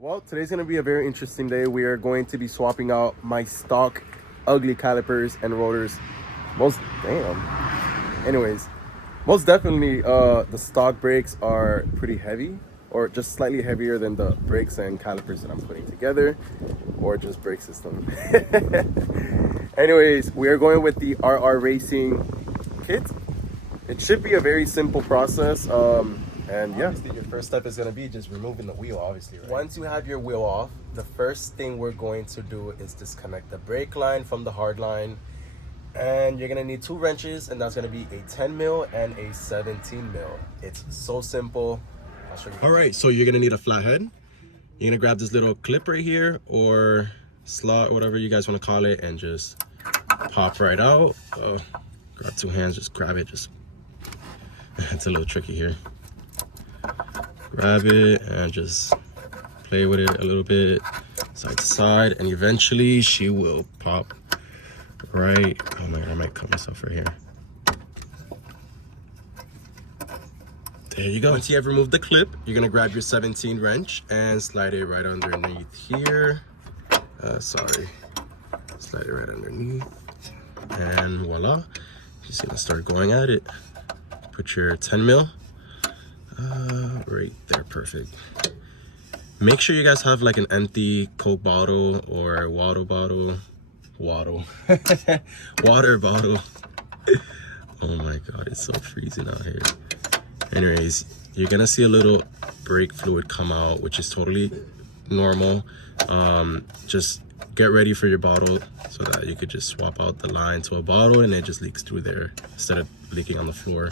Well, today's going to be a very interesting day. We are going to be swapping out my stock ugly calipers and rotors. Anyways, most definitely the stock brakes are pretty heavy, or just slightly heavier than the brakes and calipers that I'm putting together, or just brake system. Anyways, we are going with the RR Racing kit. It should be a very simple process. And yeah, obviously your first step is going to be just removing the wheel, obviously, right? Once you have your wheel off, the first thing we're going to do is disconnect the brake line from the hard line. And you're going to need 2 wrenches, and that's going to be a 10 mil and a 17 mil. It's so simple. I'll show you. All right, so you're going to need a flathead. You're going to grab this little clip right here, or slot, whatever you guys want to call it, and just pop right out. Grab 2 hands, just grab it. Just it's a little tricky here. Grab it and just play with it a little bit side to side, and eventually she will pop right. Oh my god, I might cut myself right here. There you go. Once you have removed the clip, you're gonna grab your 17 wrench and slide it right underneath here. Slide it right underneath, and voila, just gonna start going at it. Put your 10 mil right there, perfect. Make sure you guys have like an empty Coke bottle or water bottle. Oh my god, it's so freezing out here. Anyways, you're gonna see a little brake fluid come out, which is totally normal. Just get ready for your bottle so that you could just swap out the line to a bottle and it just leaks through there instead of leaking on the floor.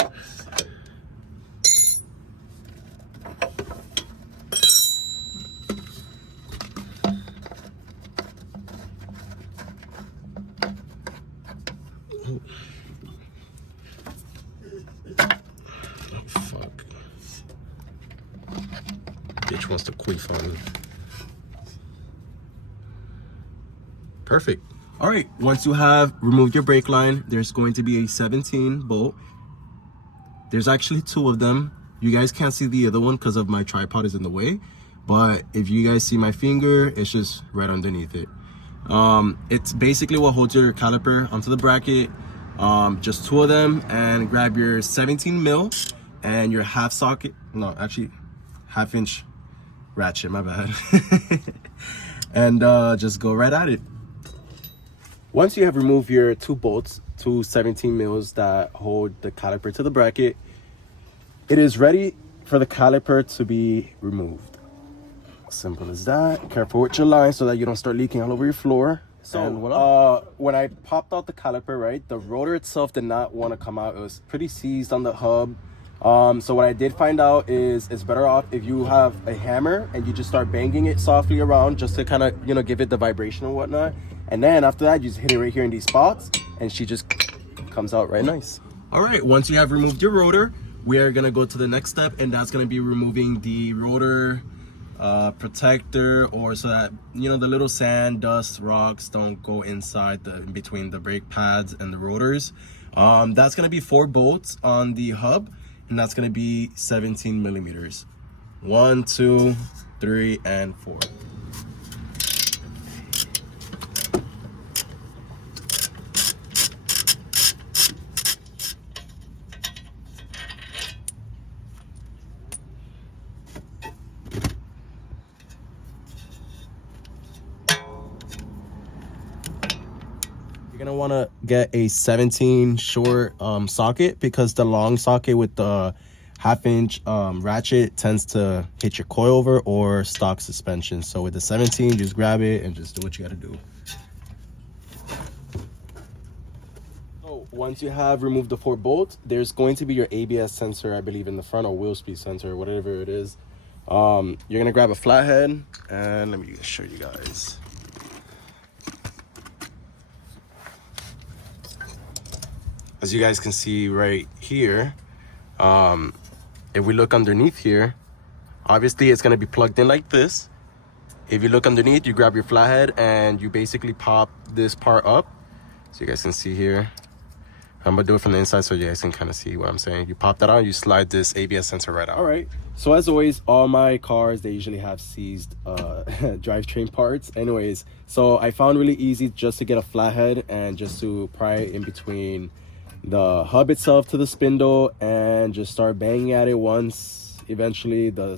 Oh fuck. Bitch wants to queef on me. Perfect. All right, once you have removed your brake line, there's going to be a 17 bolt. There's actually 2 of them. You guys can't see the other one because of my tripod is in the way, but if you guys see my finger, it's just right underneath it. It's basically what holds your caliper onto the bracket. Just 2 of them, and grab your 17 mil and your half inch ratchet, my bad. And just go right at it. Once you have removed your 2 bolts, 2 17 mils that hold the caliper to the bracket, it is ready for the caliper to be removed. Simple as that. Careful with your line so that you don't start leaking all over your floor. So when I popped out the caliper, right, the rotor itself did not want to come out. It was pretty seized on the hub. So what I did find out is it's better off if you have a hammer and you just start banging it softly around just to kind of, you know, give it the vibration and whatnot. And then after that, you just hit it right here in these spots and she just comes out right nice. All right, once you have removed your rotor, we are gonna go to the next step, and that's gonna be removing the rotor protector, or so that, you know, the little sand, dust, rocks don't go inside in between the brake pads and the rotors. That's gonna be 4 bolts on the hub, and that's gonna be 17 millimeters. 1, 2, 3, and 4. You're gonna want to get a 17 short socket, because the long socket with the half-inch ratchet tends to hit your coilover or stock suspension. So with the 17, just grab it and just do what you got to do. So once you have removed the 4 bolts, there's going to be your ABS sensor, I believe, in the front, or wheel speed sensor, whatever it is. You're gonna grab a flathead, and let me show you guys. As you guys can see right here, if we look underneath here, obviously it's going to be plugged in like this. If you look underneath, you grab your flathead and you basically pop this part up, so you guys can see here. I'm gonna do it from the inside so you guys can kind of see what I'm saying. You pop that on, you slide this ABS sensor right out. All right, so as always, all my cars, they usually have seized drivetrain parts. Anyways, so I found really easy just to get a flathead and just to pry in between the hub itself to the spindle and just start banging at it. Once eventually the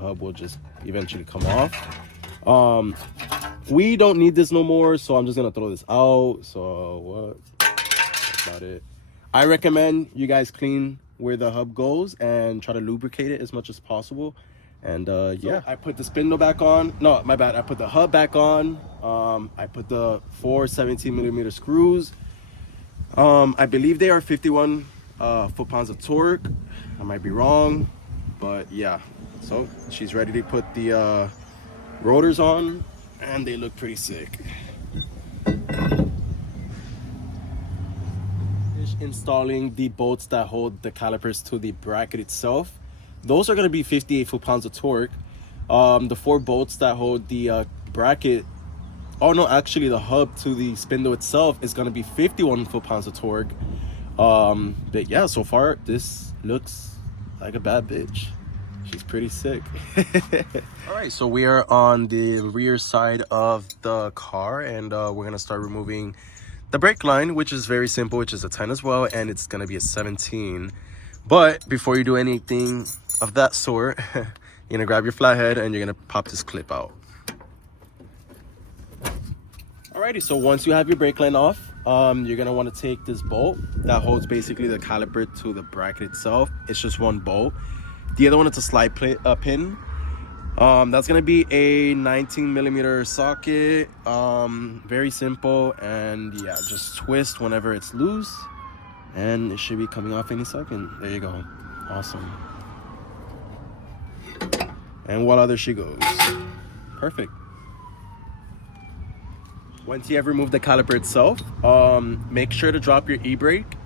hub will just eventually come off. We don't need this no more, so I'm just gonna throw this out. So what? That's about it. I recommend you guys clean where the hub goes and try to lubricate it as much as possible. And yeah, I put the spindle back on. No, my bad. I put the hub back on. I put the 4 17mm screws. I believe they are 51 foot-pounds of torque. I might be wrong, but yeah. So she's ready to put the rotors on, and they look pretty sick. Installing the bolts that hold the calipers to the bracket itself. Those are going to be 58 foot-pounds of torque. The 4 bolts that hold the bracket, oh no, actually the hub to the spindle itself is going to be 51 foot-pounds of torque. But yeah, so far this looks like a bad bitch. She's pretty sick. All right, so we are on the rear side of the car, and we're gonna start removing the brake line, which is very simple, which is a 10 as well, and it's gonna be a 17. But before you do anything of that sort, you're gonna grab your flathead and you're gonna pop this clip out. Alrighty, so once you have your brake line off, you're gonna want to take this bolt that holds basically the caliper to the bracket itself. It's just one bolt. The other one is a slide pin. That's gonna be a 19mm socket. Very simple, and yeah, just twist whenever it's loose, and it should be coming off any second. There you go. Awesome. And voila, there she goes. Perfect. Once you have removed the caliper itself, make sure to drop your e-brake,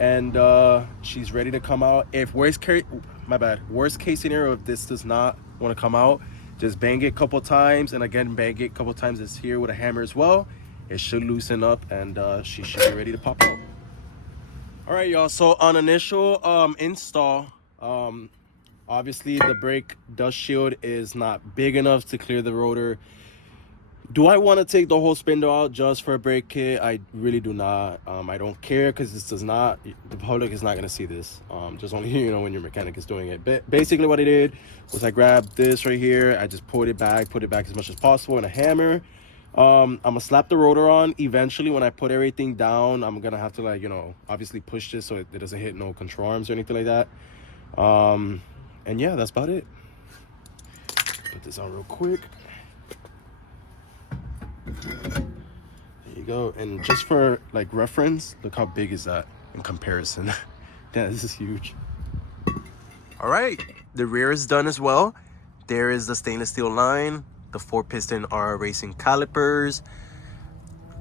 and she's ready to come out. If worst case scenario, if this does not want to come out, just bang it a couple times, and again bang it a couple times this here with a hammer as well. It should loosen up, and she should be ready to pop out. All right, y'all, so on initial install, obviously the brake dust shield is not big enough to clear the rotor. Do I want to take the whole spindle out just for a brake kit? I really do not. I don't care, because this does not, the public is not going to see this. Just only, when your mechanic is doing it. But basically what I did was I grabbed this right here. I just put it back as much as possible, and a hammer. I'm going to slap the rotor on. Eventually, when I put everything down, I'm going to have to, obviously push this so it doesn't hit no control arms or anything like that. And yeah, that's about it. Put this on real quick. There you go. And just for reference, look how big is that in comparison. Yeah, this is huge. All right, the rear is done as well. There is the stainless steel line, the 4-piston R racing calipers,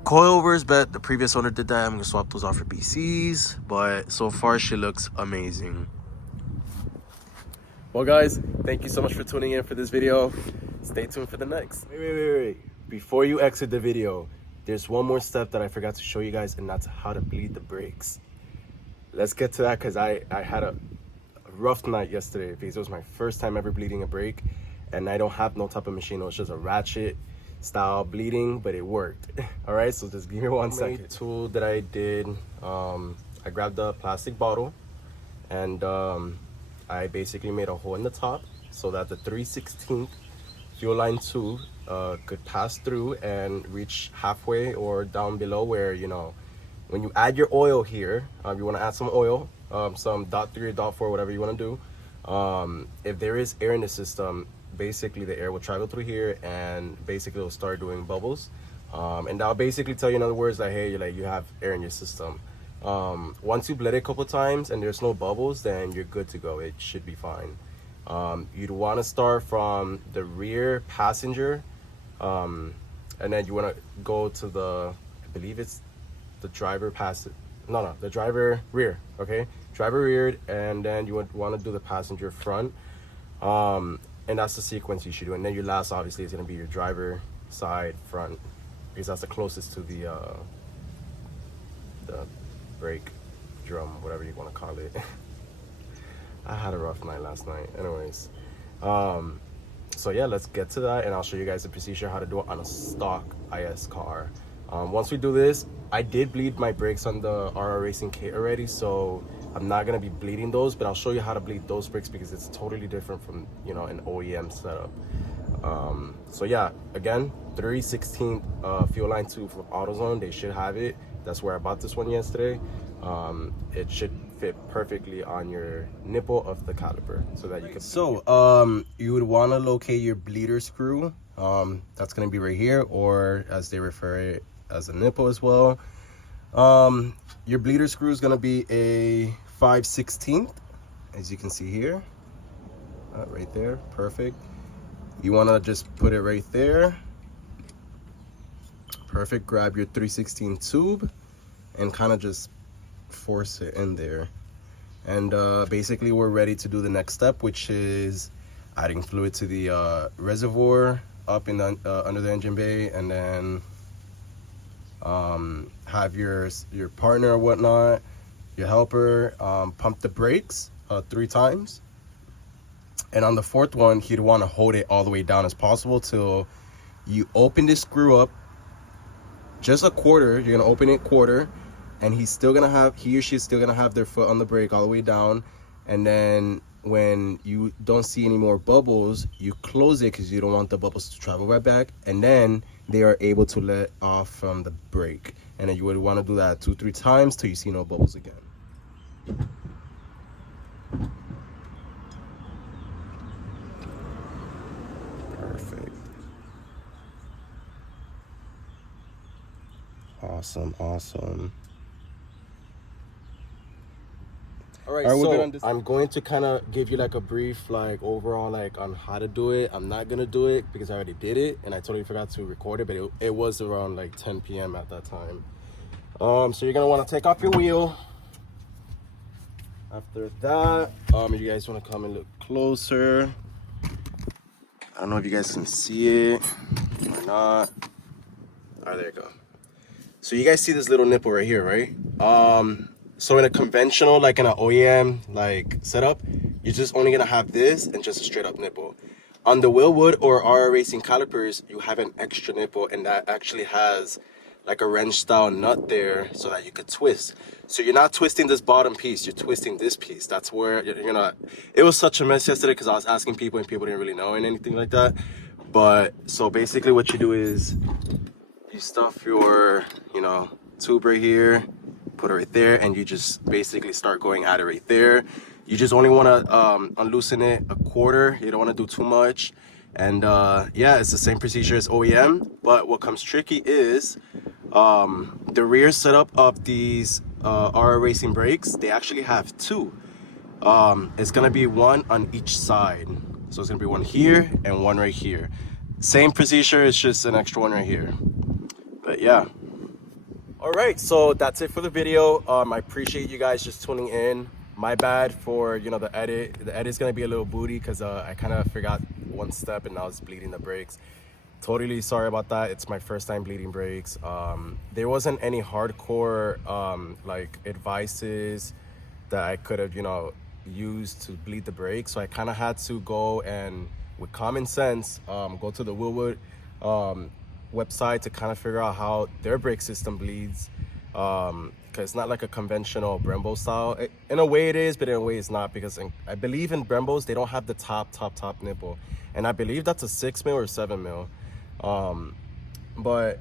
coilovers, but the previous owner did that. I'm gonna swap those off for BCs, but so far she looks amazing. Well guys, thank you so much for tuning in for this video. Stay tuned for the next. Wait. Before you exit the video, there's one more step that I forgot to show you guys, and that's how to bleed the brakes. Let's get to that, because I had a rough night yesterday, because it was my first time ever bleeding a brake, and I don't have no type of machine. It was just a ratchet style bleeding, but it worked. All right, so just give me 1 second. The tool that I did, I grabbed a plastic bottle, and I basically made a hole in the top so that the 3/16 fuel line tube could pass through and reach halfway or down below, where when you add your oil here, you want to add some oil, some .3 or .4, whatever you want to do. If there is air in the system, basically the air will travel through here, and basically it'll start doing bubbles, and that'll basically tell you, in other words, that hey, you have air in your system. Once you bled it a couple times and there's no bubbles, then you're good to go. It should be fine. You'd want to start from the rear passenger, and then you want to go to the, I believe it's the driver the driver rear. Okay, driver rear, and then you would want to do the passenger front, and that's the sequence you should do. And then your last, obviously, is going to be your driver side front, because that's the closest to the brake. drum, whatever you want to call it. I had a rough night last night. Anyways, so yeah, let's get to that, and I'll show you guys the procedure how to do it on a stock IS car. Once we do this, I did bleed my brakes on the RR Racing kit already, so I'm not gonna be bleeding those, but I'll show you how to bleed those brakes because it's totally different from, you know, an OEM setup. So yeah, again, 3/16 fuel line tube from AutoZone. They should have it. That's where I bought this one yesterday. It should fit perfectly on your nipple of the caliper so that you can. So you would want to locate your bleeder screw. That's going to be right here, or as they refer it as a nipple as well. Your bleeder screw is going to be a 5/16, as you can see here. Right there, perfect. You want to just put it right there. Perfect. Grab your 3/16 tube and kind of just force it in there, and basically we're ready to do the next step, which is adding fluid to the reservoir up in the under the engine bay, and then have your partner or whatnot, your helper, pump the brakes 3 times, and on the 4th one he'd want to hold it all the way down as possible till you open this screw up just a quarter. You're gonna open it quarter, and he or she is still gonna have their foot on the brake all the way down, and then when you don't see any more bubbles, you close it because you don't want the bubbles to travel right back, and then they are able to let off from the brake, and then you would want to do that 2-3 times till you see no bubbles again. Perfect. Awesome. All right, so I'm going to kind of give you like a brief, like overall, like on how to do it. I'm not gonna do it because I already did it and I totally forgot to record it, but it was around like 10 p.m. at that time. So you're gonna want to take off your wheel. After that, you guys want to come and look closer. I don't know if you guys can see it or not. All right, there you go. So you guys see this little nipple right here, right? So in a conventional, like in an OEM like setup, you're just only gonna have this and just a straight up nipple. On the Willwood or RR Racing calipers, you have an extra nipple, and that actually has like a wrench style nut there so that you could twist. So you're not twisting this bottom piece, you're twisting this piece. That's where you're gonna, it was such a mess yesterday because I was asking people and people didn't really know and anything like that. But so basically what you do is you stuff your, tube right here, put it right there, and you just basically start going at it right there. You just only want to unloosen it a quarter. You don't want to do too much. And yeah, it's the same procedure as OEM, but what comes tricky is the rear setup of these RR Racing brakes. They actually have 2. It's gonna be one on each side, so it's gonna be one here and one right here. Same procedure, it's just an extra one right here. But yeah. All right, so that's it for the video. I appreciate you guys just tuning in. My bad for the edit. The edit's gonna be a little booty because I kind of forgot one step and I was bleeding the brakes. Totally sorry about that. It's my first time bleeding brakes. There wasn't any hardcore like advices that I could have used to bleed the brakes, so I kind of had to go and with common sense go to the Willwood website to kind of figure out how their brake system bleeds, because it's not like a conventional Brembo style. In a way it is, but in a way it's not, because I believe in Brembos they don't have the top nipple, and I believe that's a 6 mil or 7 mil. But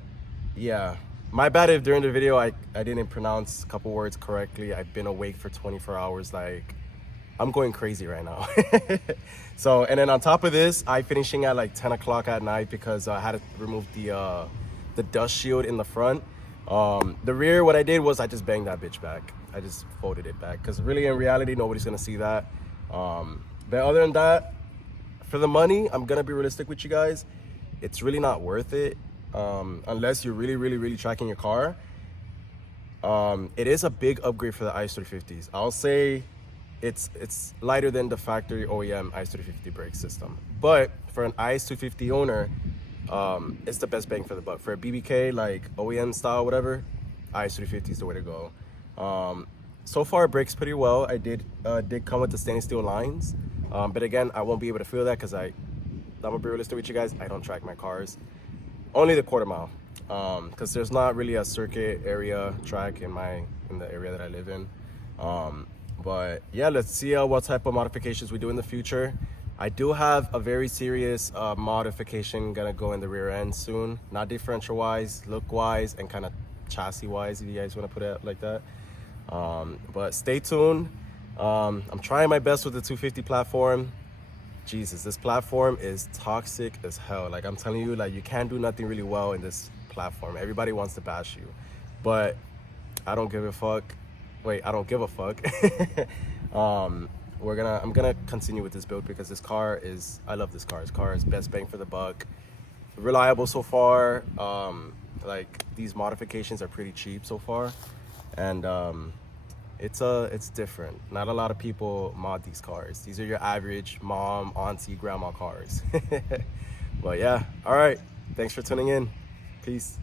yeah, my bad if during the video I didn't pronounce a couple words correctly. I've been awake for 24 hours, like I'm going crazy right now. So, and then on top of this, I finishing at like 10 o'clock at night because I had to remove the dust shield in the front. The rear, what I did was I just banged that bitch back. I just folded it back because really in reality, nobody's gonna see that. But other than that, for the money, I'm gonna be realistic with you guys. It's really not worth it unless you're really tracking your car. It is a big upgrade for the is250s. I'll say it's lighter than the factory OEM is250 brake system, but for an is250 owner, it's the best bang for the buck. For a BBK like OEM style, whatever, is250 is the way to go. so far it brakes pretty well. I did come with the stainless steel lines, but again, I won't be able to feel that because I'm gonna be realistic with you guys. I don't track my cars, only the quarter mile, because there's not really a circuit area track in the area that I live in. But yeah, let's see what type of modifications we do in the future. I do have a very serious modification gonna go in the rear end soon, not differential wise, look wise, and kind of chassis wise, if you guys want to put it like that. But stay tuned. I'm trying my best with the 250 platform. Jesus, this platform is toxic as hell. Like, I'm telling you, like, you can't do nothing really well in this platform. Everybody wants to bash you, but I don't give a fuck. Wait, I don't give a fuck. I'm gonna continue with this build because I love this car. This car is best bang for the buck, reliable so far. Like, these modifications are pretty cheap so far, and it's different. Not a lot of people mod these cars. These are your average mom, auntie, grandma cars. But yeah, all right, thanks for tuning in. Peace.